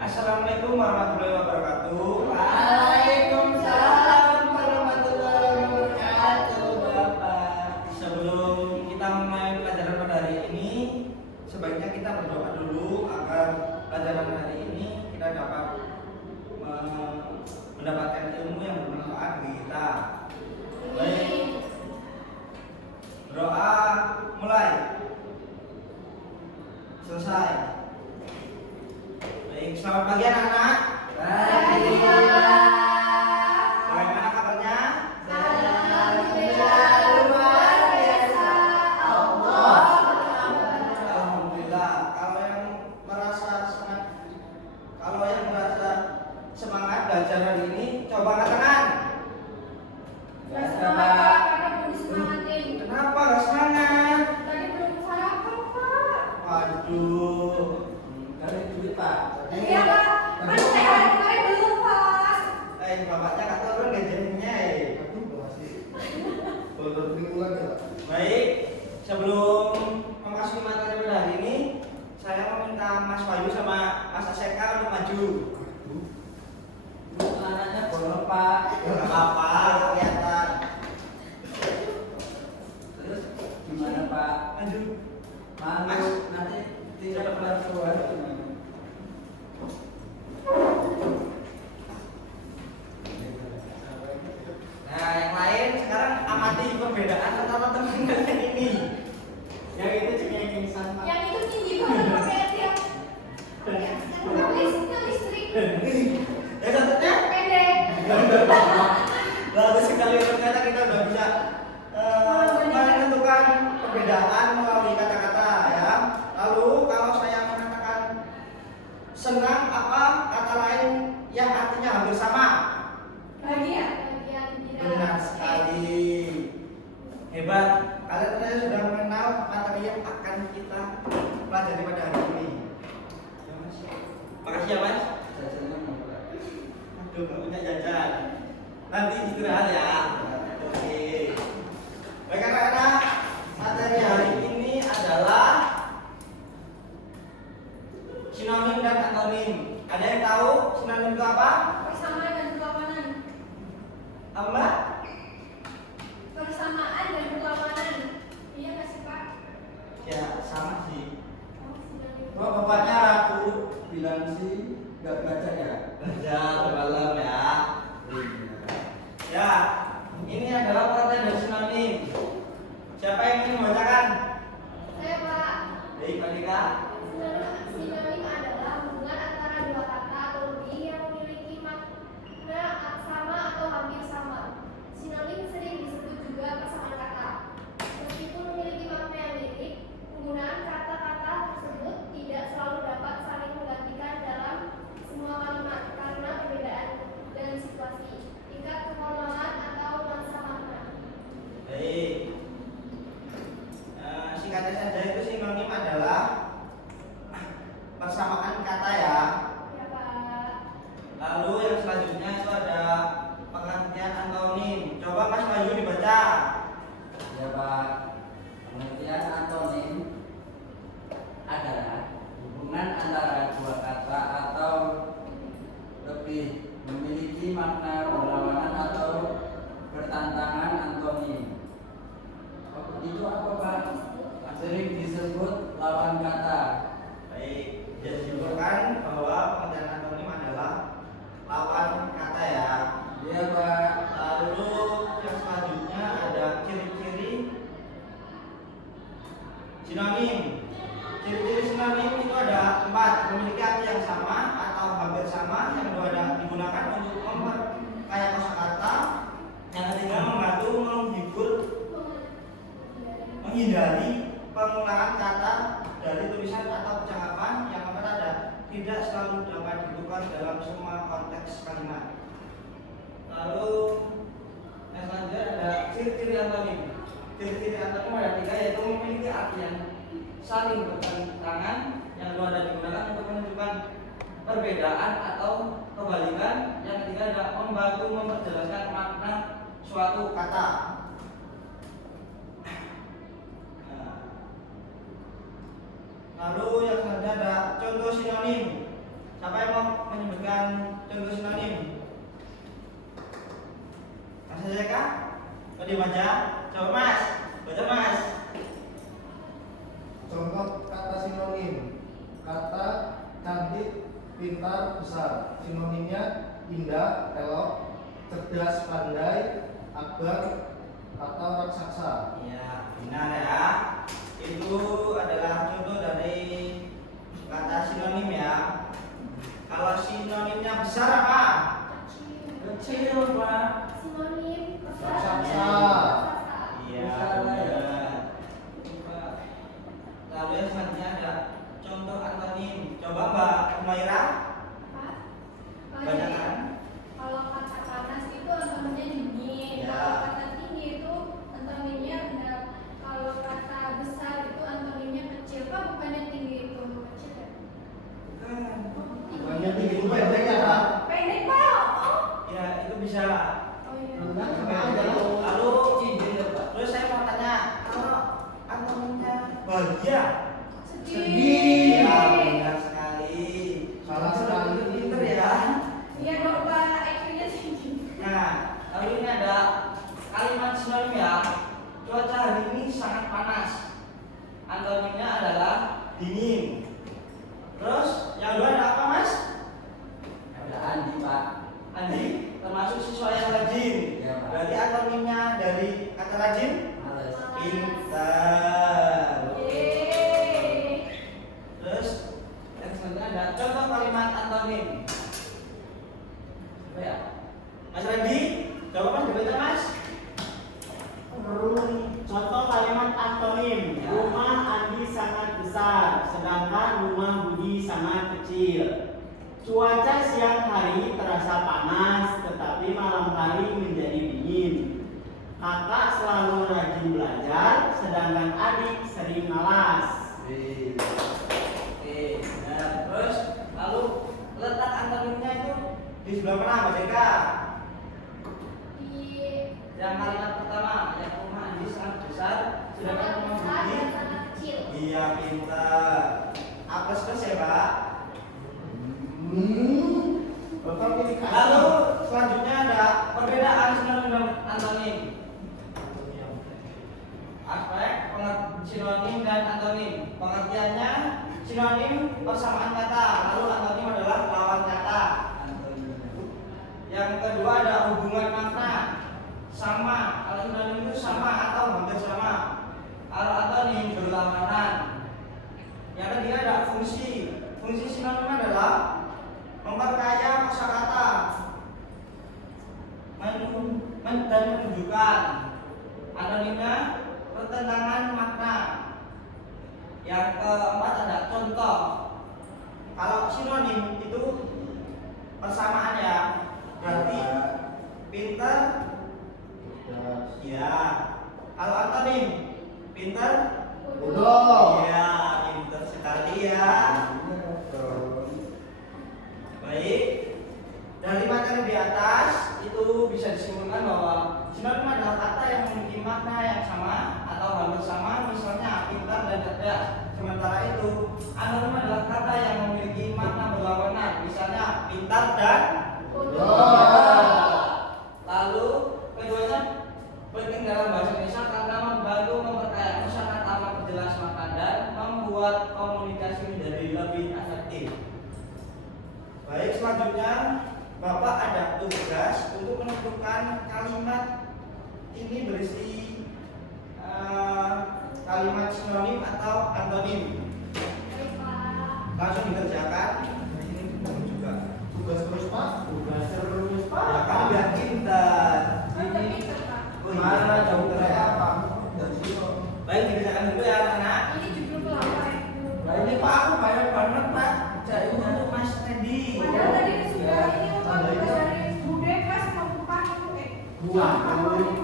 Assalamualaikum warahmatullahi wabarakatuh. Waalaikumsalam warahmatullahi wabarakatuh, Bapak. Sebelum kita mulai pelajaran pada hari ini, sebaiknya kita berdoa dulu agar pelajaran hari ini kita dapat mendapatkan ilmu yang bermanfaat bagi kita. Baik, doa mulai. Selesai. Baik, selamat pagi anak-anak. Pagi, Bapak. Bagaimana kabarnya? Alhamdulillah luar biasa. Allah. Alhamdulillah. Kalau yang merasa semangat belajar hari ini, coba angkat tangan. Bapak. Karena belum disemangatin. Kenapa nggak semangat? Tadi belum sarapan, Pak. Waduh. Kali duit, Pak. Iya, Pak. Kan kayak hari kemarin belum, Pak. Bapaknya kata orang gajiannya. ya. Baik, sebelum memasuki materi pada hari ini, saya meminta Mas Wahyu sama Mas Aseka untuk maju. Anaknya bolong, Pak. Nggak apa-apa, kelihatan. Terus gimana, Pak? Maju. Malu nanti tidak keluar keluar gimana? Nah, yang lain sekarang amati perbedaan antara teman kalian ini. Yang itu cengeng sama. Yang itu tinggi banget pakai tiap. Yang listrik. Yang satunya Pendek. bagus sekali, ternyata kita udah bisa menentukan perbedaan melalui kata-kata ya. Lalu kalau saya mengatakan senang, apa kata lain yang artinya hampir sama? Bagian tidak. Benar sekali. Hebat. Kalian ternyata sudah mengenal materi yang akan kita pelajari pada hari ini. Ya, Mas. Makasih ya, Mas. Jajannya mau, Pak. Aduh, nggak punya jajan. Nanti istirahat ya. Oke. Baik anak-anak, materi hari ini adalah sinonim dan antonim. Ada yang tahu sinonim itu apa? Persamaan dan berlawanan. Apa? Persamaan dan berlawanan. Iya nggak sih, Pak? Ya, sama sih. Kok bapaknya ragu bilang sih nggak baca ya? Belajar malam ya. Ya, ini adalah pengertian dari sinonim. Siapa yang ingin membacakan? Saya, Pak. Baik, Pak Dika. Sinonim adalah hubungan antara dua kata atau lebih yang memiliki makna sama atau hampir sama. Sinonim sering disebut juga pasangan kata. Meskipun memiliki makna yang mirip, penggunaan kata-kata tersebut tidak selalu dapat saling menggantikan dalam semua kalimat karena perbedaan dan situasi, tingkat keformalan atau nuansa makna. Baik. Singkatnya saja itu sinonim adalah persamaan kata ya. Ya, Pak. Lalu yang selanjutnya itu ada pengertian antonim. Coba Mas Wahyu dibaca. Ya, Pak. Pengertian antonim adalah hubungan antara dua kata atau lebih memiliki makna berlawanan atau bertentangan antonim. Itu apa, Pak? Sering disebut lawan kata. Baik, jadi disimpulkan bahwa pengertian antonim adalah lawan kata ya. Iya, Pak. Lalu yang selanjutnya ada ciri-ciri sinonim. Ciri-ciri sinonim itu ada 4, memiliki arti yang sama atau hampir sama. Yang kedua ada digunakan untuk memperkaya kosakata. Yang ketiga membantu menghindari pengulangan kata dari tulisan atau percakapan. Yang keempat ada tidak selalu dapat ditukar dalam semua konteks kalimat. Lalu yang selanjutnya ada ciri-ciri antonim. Ciri-ciri antonim ada 3, yaitu memiliki arti yang saling bertentangan. Yang kedua ada digunakan untuk menunjukkan perbedaan atau kebalikan. Yang ketiga ada membantu memperjelaskan makna suatu kata. Lalu yang selanjutnya ada contoh sinonim. Siapa yang mau contoh sinonim. Mas saja kah? Oh, diam aja. Coba Mas, baca Mas. Contoh kata sinonim. Kata cantik, pintar, besar. Sinonimnya indah, elok, cerdas, pandai, akbar, atau raksasa. Ya, benar ya. Itu adalah contoh dari kata sinonim ya. Kalau sinonimnya besar apa? Kecil. Sinonim besar Raksasa. Iya. Besar, Benar. Lalu yang selanjutnya ada contoh antonim. Coba Mbak Umaira Pak. bacakan. Kalau kata panas itu antonimnya dingin. Ya. Kalau kata tinggi itu antonimnya rendah. Kalau kata besar itu antonimnya kecil. Pak bukannya tinggi itu kecil ya? Bukannya tinggi itu pendek ya, Pak? Pendek Pak. Oh. Ya, itu bisa. Oh iya. Rendah sampai ada loh. Lalu Cincin ya, Pak. terus saya mau tanya, kalau antonimnya bahagia? Sedih. Ya, benar sekali. Salah sekali. Pinter ya. Iya dong Pak, IQ-nya tinggi. Nah, lalu ini ada kalimat sinonim ya. Cuaca hari ini sangat panas. Antonimnya adalah dingin. Terus yang kedua ada apa Mas? Ada Andi, Pak. Andi termasuk siswa yang rajin. Iya, Pak. Berarti antonimnya dari kata rajin Males. pintar. Yeay. Terus yang selanjutnya ada contoh kalimat antonim. Apa ya? Mas Randy, coba Mas dibaca Mas. Contoh kalimat antonim. Ya. Rumah Andi sangat besar, sedangkan rumah Budi sangat kecil. Cuaca siang hari terasa panas, tetapi malam hari menjadi dingin. Kakak selalu rajin belajar, sedangkan adik sering malas. Wih. Oke, nah terus lalu letak antonimnya itu di sebelah mana Mbak Deka? Di Yang kalimat pertama, yang rumah Andi sangat besar, sedangkan sangat rumah besar Budi. dan sangat kecil. Iya pintar. A plus plus ya Pak. Bapak pilih kasih. Lalu selanjutnya ada perbedaan sinonim dan antonim. Aspek sinonim dan antonim. Pengertiannya sinonim persamaan kata, lalu antonim adalah lawan kata. Yang kedua ada hubungan makna, sama. Kalau sinonim itu sama atau hampir sama. Kalau antonim berlawanan. Yang ketiga ada fungsi. Fungsi sinonim adalah memperkaya kosakata, dan menunjukkan. Antonimnya pertentangan makna. Yang keempat ada contoh. Kalau sinonim itu persamaan ya, berarti pintar. Ya. Kalau antonim pintar. Bodoh. Ya, pintar sekali ya. Baik, dari materi di atas itu bisa disimpulkan bahwa sinonim adalah kata yang memiliki makna yang sama atau hampir sama, misalnya pintar dan cerdas. Sementara itu, antonim adalah kata yang memiliki makna berlawanan, misalnya pintar dan Bodoh. Lalu keduanya penting dalam bahasa Indonesia karena membantu memperkaya kosakata memperjelas makna dan membuat komunikasi menjadi lebih efektif. Baik, selanjutnya Bapak ada tugas untuk menentukan kalimat ini berisi kalimat sinonim atau antonim. Baik Pak. Langsung dikerjakan. Ini juga. Tugas terus, Pak. Tugas terus Ya Pak. kan biar pintar. Kan udah pinter Pak. Oh, iya. Mana jauh dari apa? Dan sini. Baik, dikerjakan dulu ya anak. Ini judul pelapor ya. Nah, ini Pak, aku banyak banget, Pak. Jadi untuk Mas Randy. Padahal tadi sudah ini apa Tanda itu. dari Bude pas mau buka Buang.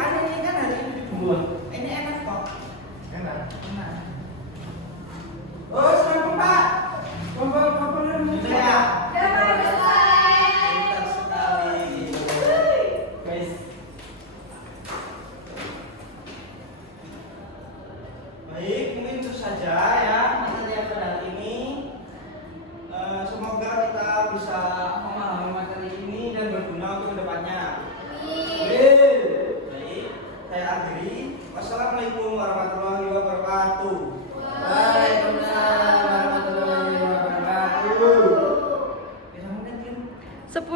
Kan ini kan hari ini Buang. ini enak kok. Enak. Enak. Oh, selamat Pak. Bapak Gitu ya. Udah Pak, udah selesai. Pintar sekali. Guys, Baik, mungkin itu saja ya materi yang pada hari ini. Semoga kita bisa memahami Assalamualaikum warahmatullahi wabarakatuh. Waalaikumsalam warahmatullahi wabarakatuh. 10